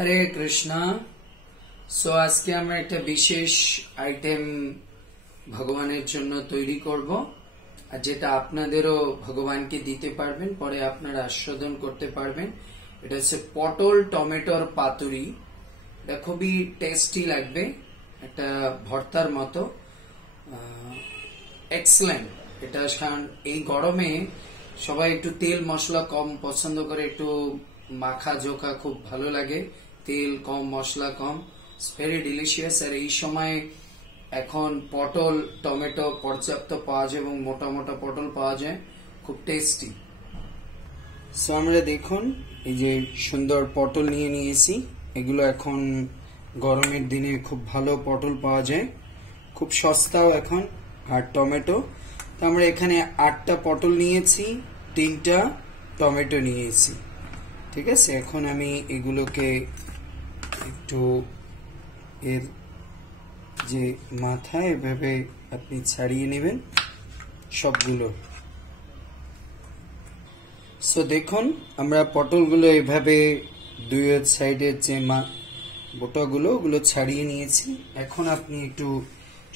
হরে Krishna. So আজকে আমরা একটা বিশেষ আইটেম ভগবানের জন্য তৈরি করব, আর যেটা আপনাদেরও ভগবানকে দিতে পারবেন, পরে আপনারা আস্বাদন করতে পারবেন। এটা হচ্ছে পটল টমেটোর পাতুরি। এটা খুবই টেস্টি লাগবে, একটা ভর্তার মতো এক্সেলেন্ট। এটা কারণ এই গরমে সবাই একটু তেল মশলা কম পছন্দ করে, একটু মাখা জোখা খুব ভালো লাগে, তেল কম মশলা কম, ভেরি ডিলিশিয়াস। আর এই সময় এখন পটল টমেটো পর্যাপ্ত পাওয়া যায় এবং মোটা মোটা পটল পাওয়া যায়, খুব টেস্টি। সো আমরা দেখুন এই যে সুন্দর পটল নিয়ে নিয়েছি, এগুলো এখন গরমের দিনে খুব ভালো পটল পাওয়া যায়, খুব সস্তাও এখন। আর টমেটো, তো আমরা এখানে 8টা পটল নিয়েছি, 3টা টমেটো নিয়েছি, ঠিক আছে। এখন আমি এগুলোকে একটু এর যে মাথা এভাবে আপনি ছাড়িয়ে নেবেন সবগুলো। সো দেখুন আমরা পটলগুলো এভাবে দুই সাইডের যে বোটাগুলো ওগুলো ছাড়িয়ে নিয়েছি। এখন আপনি একটু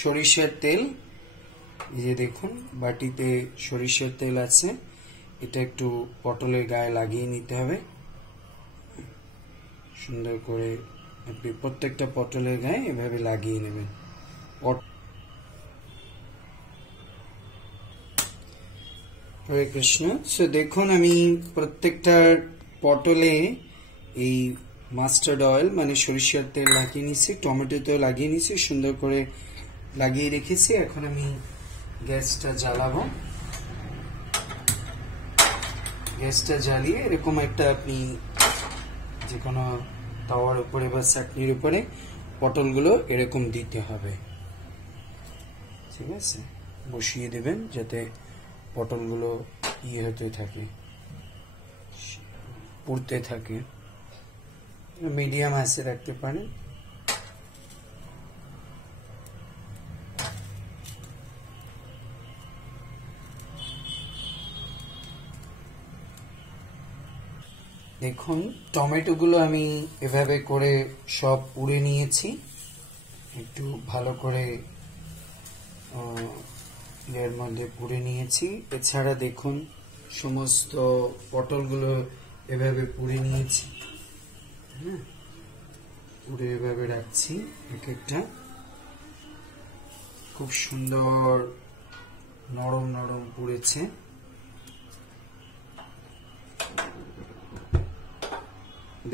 সরিষার তেল, এই যে দেখুন বাটিতে সরিষার তেল আছে, এটা একটু পটলের গায়ে লাগিয়ে নিতে হবে সুন্দর করে। আপনি প্রত্যেকটা পটলের গায়ে এভাবে লাগিয়ে নেবেন। হরে কৃষ্ণ। সো দেখুন আমি প্রত্যেকটা পটলে এই মাস্টার্ড অয়েল মানে সরিষার তেল লাগিয়ে নিছি, টমেটোতেও লাগিয়ে নিছি, সুন্দর করে লাগিয়ে রেখেছি। এখন আমি গ্যাসটা জ্বালাবো। গ্যাসটা জ্বালিয়ে এরকম একটা আপনি যে কোনো তাওয়ার উপরে বা চাটনির উপরে পটলগুলো এরকম দিতে হবে, ঠিক আছে। বসিয়ে দেবেন যাতে পটলগুলো হতে থাকে, পুড়তে থাকে। মিডিয়াম আঁচে রাখতে পারেন। দেখুন টমেটোগুলো আমি এভাবে করে সব পুড়ে নিয়েছি, একটু ভালো করে এর মধ্যে পুড়ে নিয়েছি। এছাড়া দেখুন সমস্ত পটলগুলো এভাবে পুড়ে নিয়েছি, হ্যাঁ, পুড়ে এভাবে রাখছি এক একটা। খুব সুন্দর নরম নরম পুড়েছে।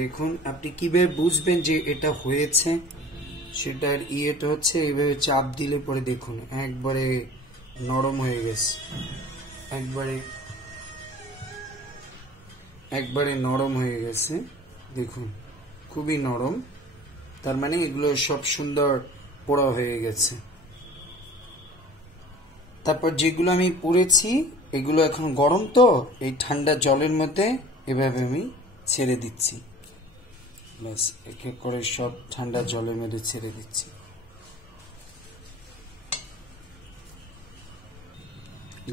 দেখুন আপনি কিভাবে বুঝবেন যে এটা হয়েছে, সেটার ইয়েটা হচ্ছে এইভাবে চাপ দিলে পরে দেখুন একবারে নরম হয়ে গেছে, একবারে নরম হয়ে গেছে। দেখুন খুবই নরম, তার মানে এগুলো সব সুন্দর পোড়া হয়ে গেছে। তারপর যেগুলো আমি পুড়েছি এগুলো এখন গরম, তো এই ঠান্ডা জলের মধ্যে এভাবে আমি ছেড়ে দিচ্ছি, ব্যাস এক এক করে সব ঠান্ডা জলের মধ্যে ছেড়ে দিচ্ছি।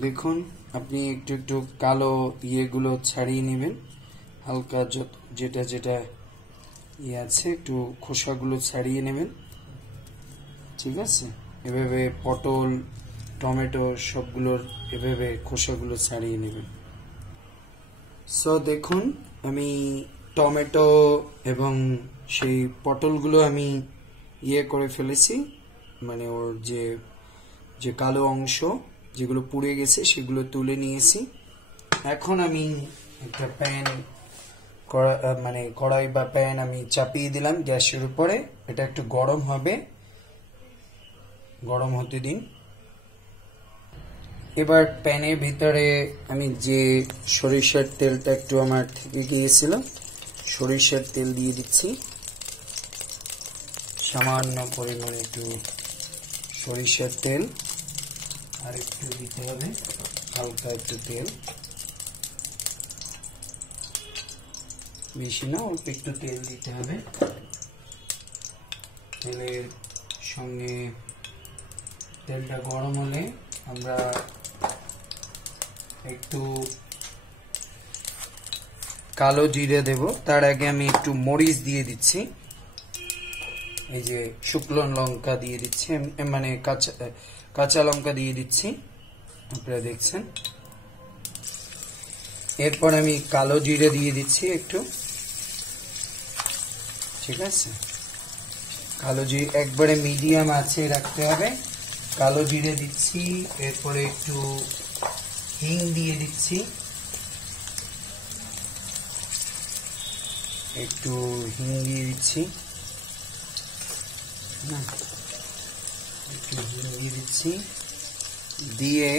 দেখুন আপনি একটু একটু কালো ইয়েগুলো ছাড়িয়ে নেবেন, হালকা যেটা যেটা ইয়ে আছে একটু খোসাগুলো ছাড়িয়ে নেবেন, ঠিক আছে। এভাবে পটল টমেটো সবগুলোর এভাবে খোসাগুলো ছাড়িয়ে নেবেন। সো দেখুন আমি টমেটো এবং সেই পটলগুলো আমি ইয়ে করে ফেলেছি, মানে ওর যে কালো অংশ যেগুলো পুড়ে গেছে সেগুলো তুলে নিয়েছি। এখন আমি একটা কড়াই বা প্যান আমি চাপিয়ে দিলাম গ্যাসের উপরে। এটা একটু গরম হবে, গরম হতে দিন। এবার প্যানের ভিতরে আমি যে সরিষার তেলটা একটু আমার থেকে গিয়েছিল, সরিষার তেল দিয়ে দিচ্ছি। সামান্য পরিমাণে একটু সরিষার তেল আর একটু দিতে হবে, হালকা একটু তেল, বেশি না, অল্প একটু তেল দিতে হবে। তেলের সঙ্গে তেলটা গরম হলে আমরা একটু কালো জিরে দেব। তার আগে আমি একটু মরিচ দিয়ে দিচ্ছি, এই যে শুকনো লঙ্কা দিয়ে দিচ্ছি, মানে কাঁচা লঙ্কা দিয়ে দিচ্ছি, আপনারা দেখছেন। এরপর আমি কালো জিরে দিয়ে দিচ্ছি একটু, ঠিক আছে। কালো জিরে একবারে মিডিয়াম আছে রাখতে হবে। কালো জিরে দিচ্ছি, এরপরে একটু হিং দিয়ে দিচ্ছি, একটু হিং দিয়ে দিচ্ছি, একটু হিং দিয়ে দিচ্ছি, দিয়ে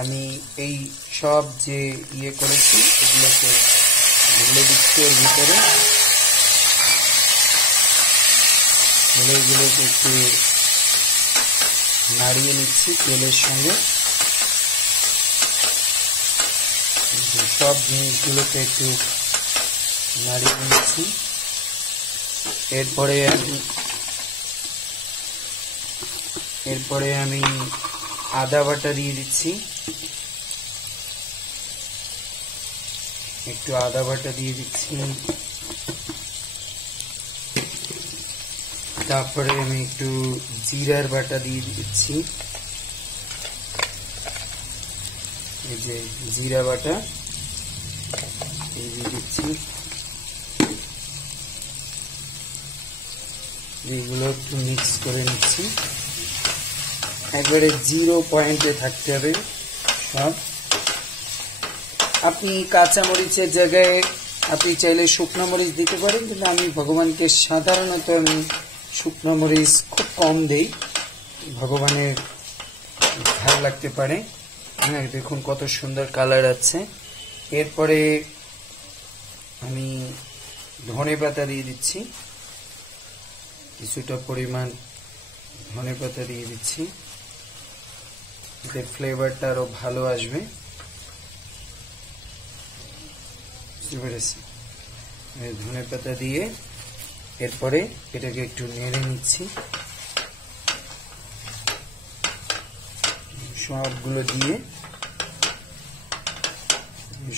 আমি এই সব যে ইয়ে করেছি এগুলোকে ঢেলে দিচ্ছি এর ভিতরে। এগুলোকে একটু নাড়িয়ে নিচ্ছি তেলের সঙ্গে। সব জিনিসগুলোকে একটু নাড়িয়ে নিচ্ছি। এরপরে আমি আদা বাটা দিয়ে দিচ্ছি, একটু আদা বাটা দিয়ে দিচ্ছি। তারপরে আমি একটু জিরার বাটা দিয়ে দিচ্ছি, এই যে জিরা বাটা দিয়ে দিচ্ছি। এইগুলো একটু মিক্স করে নিচ্ছি, একবারে 0 পয়েন্টে থাকতে হবে সব। আপনি কাঁচা মরিচের জায়গায় আপনি চাইলে শুকনো মরিচ দিতে পারেন, কিন্তু আমি ভগবানকে সাধারণত আমি শুকনো মরিচ খুব কম দেই, ভগবানের ভালো লাগতে পারে। হ্যাঁ, দেখুন কত সুন্দর কালার আছে। এরপরে আমি ধনেপাতা দিয়ে দিচ্ছি, কিছুটা পরিমাণ ধনেপাতা দিয়ে দিচ্ছি, এতে ফ্লেভারটা আরো ভালো আসবে। ধনেপাতা দিয়ে এরপরে এটাকে একটু নেড়ে নিচ্ছি, সবগুলো দিয়ে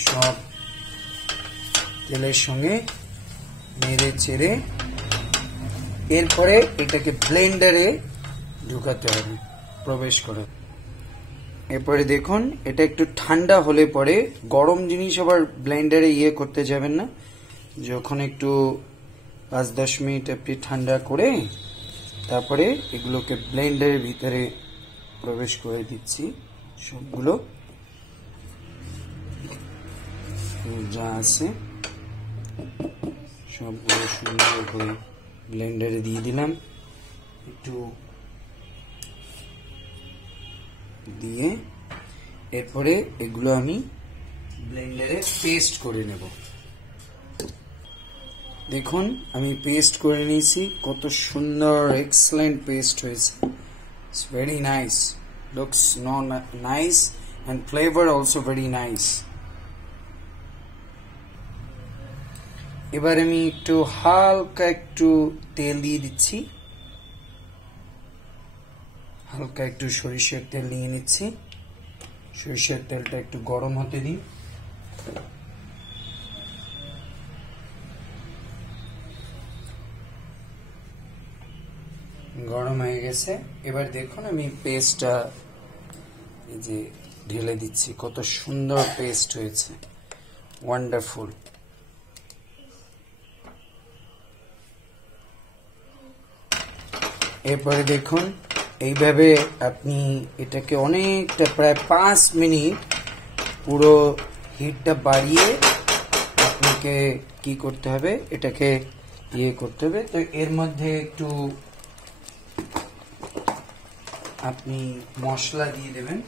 সব তেলের সঙ্গে নেড়ে চেড়ে এরপরে এটাকে ব্লেন্ডারে ঢুকাতে হবে, প্রবেশ করে। এরপরে দেখুন এটা একটু ঠান্ডা হলে পরে, গরম জিনিস আবার ব্লেন্ডারে করতে যাবেন না, যখন একটু 5-10 মিনিট আপনি ঠান্ডা করে তারপরে এগুলোকে ব্লেন্ডারের ভিতরে প্রবেশ করে দিচ্ছি। সবগুলো যা আছে সবগুলো সুন্দর করে ব্লেন্ডারে দিয়ে দিলাম, একটু দিয়ে এরপরে এগুলো আমি ব্লেন্ডারে পেস্ট করে নেব। দেখুন আমি পেস্ট করে নিয়েছি, কত সুন্দর এক্সেলেন্ট পেস্ট হয়েছে। It's very nice, looks nice and flavour also very nice. এবার আমি একটু হালকা একটু তেল দিয়ে দিচ্ছি, হালকা একটু সরিষার তেল নিয়ে নিচ্ছি। সরিষার তেলটা একটু গরম হতে দিই। গরম হয়ে গেছে। এবার দেখুন আমি পেস্টটা এই যে ঢেলে দিচ্ছি, কত সুন্দর পেস্ট হয়েছে, ওয়ান্ডারফুল। এরপরে দেখুন এইভাবে আপনি এটাকে অনেকটা প্রায় 5 মিনিট পুরো হিটটা বাড়িয়ে আপনাকে কি করতে হবে, এটাকে করতে হবে। তো এর মধ্যে একটু আপনি মশলা দিয়ে দেবেন,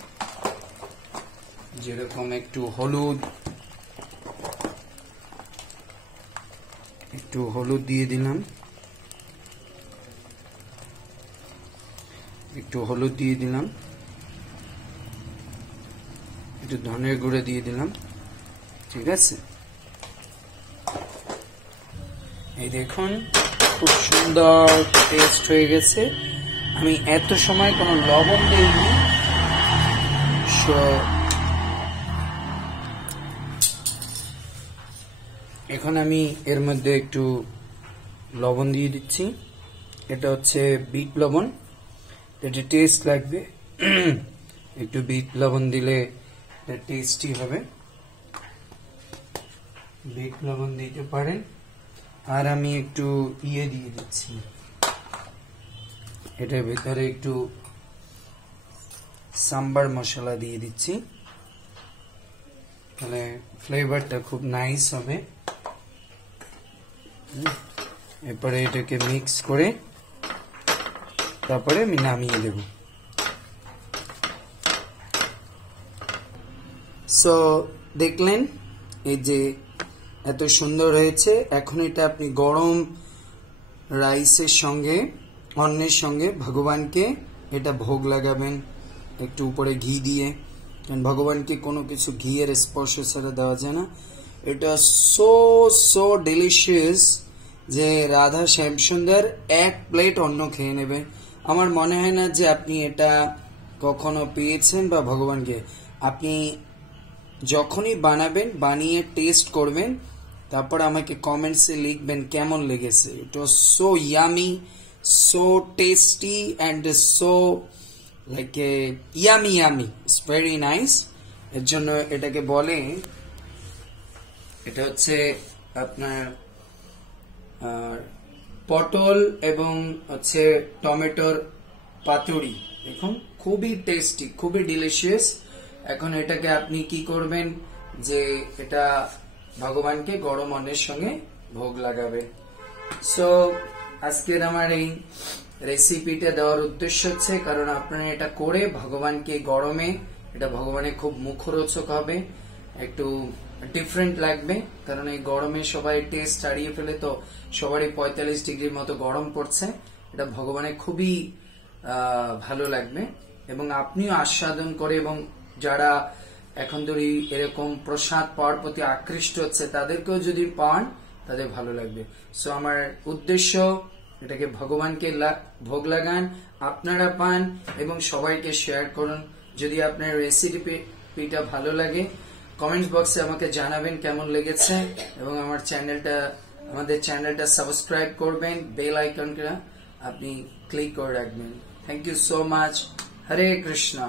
যেরকম একটু হলুদ দিয়ে দিলাম, একটু হলুদ দিয়ে দিলাম, একটু ধনের গুঁড়ো দিয়ে দিলাম, ঠিক আছে। এই দেখুন খুব সুন্দর টেস্ট হয়ে গেছে। আমি এত সময় কোনো লবণ দিইনি, এখন আমি এর মধ্যে একটু লবণ দিয়ে দিচ্ছি। এটা হচ্ছে বিট লবণ, এটা টেস্ট লাগবে। একটু বিট লবণ দিলে এটা টেস্টি হবে, বিট লবণ দিতে পারেন। আর আমি একটু দিয়ে দিচ্ছি, এটার ভিতরে একটু সাম্বার মশলা দিয়ে দিচ্ছি, তাহলে ফ্লেভারটা খুব নাইস হবে। এরপরে এটাকে মিক্স করে তারপরে আমি নামিয়ে দেব। সো দেখলেন এই যে এত সুন্দর হয়েছে। এখন এটা আপনি গরম রাইসের সঙ্গে, অন্নের সঙ্গে ভগবানকে এটা ভোগ লাগাবেন একটু উপরে ঘি দিয়ে, কারণ ভগবানকে কোনো কিছু ঘিয়ের স্পর্শ ছাড়া দেওয়া যায় না। এটা সো সো ডিলিশিয়াস যে রাধা শ্যামসুন্দর এক প্লেট অন্ন খেয়ে নেবে। আমার মনে হয় না যে আপনি এটা কখনো পেয়েছেন বা ভগবানকে। আপনি যখনই বানাবেন, বানিয়ে টেস্ট করবেন, তারপর আমাকে কমেন্টসে লিখবেন কেমন লেগেছে। It was so yummy, so tasty and so like yummy yummy, it's very nice. এর জন্য এটাকে বলে, এটা হচ্ছে আপনার পটল এবং হচ্ছে টমেটোর পাতুরি। দেখুন খুবই টেস্টি, খুবই ডিলিশিয়াস। এখন এটাকে আপনি কি করবেন যে এটা ভগবানকে গরম অন্নের সঙ্গে ভোগ লাগাবেন। সো আজকের আমার এই রেসিপিটা দেওয়ার উদ্দেশ্য হচ্ছে কারণ আপনারা এটা করে ভগবানকে গরমে, এটা ভগবানের খুব মুখরোচক হবে, একটু ডিফারেন্ট লাগবে। কারণ এই গরমে সবাই টেস্ট হারিয়ে ফেলে, তো সবারই 45 ডিগ্রির মতো গরম পড়ছে। এটা ভগবানের খুবই ভালো লাগবে এবং আপনিও আস্বাদন করে, এবং যারা এখন ধরে এরকম প্রসাদ পাওয়ার প্রতি আকৃষ্ট হচ্ছে তাদেরকেও যদি পান তাদের ভালো লাগবে। সো আমার উদ্দেশ্য এটাকে ভগবানকে ভোগ লাগান, আপনারা পান এবং সবাইকে শেয়ার করুন। যদি আপনার রেসিপিটা ভালো লাগে কমেন্টস বক্সে আমাকে জানাবেন কেমন লেগেছে, এবং আমাদের চ্যানেলটা সাবস্ক্রাইব করবেন, বেল আইকনটা আপনি ক্লিক করে রাখবেন। Thank you so much. Hare Krishna.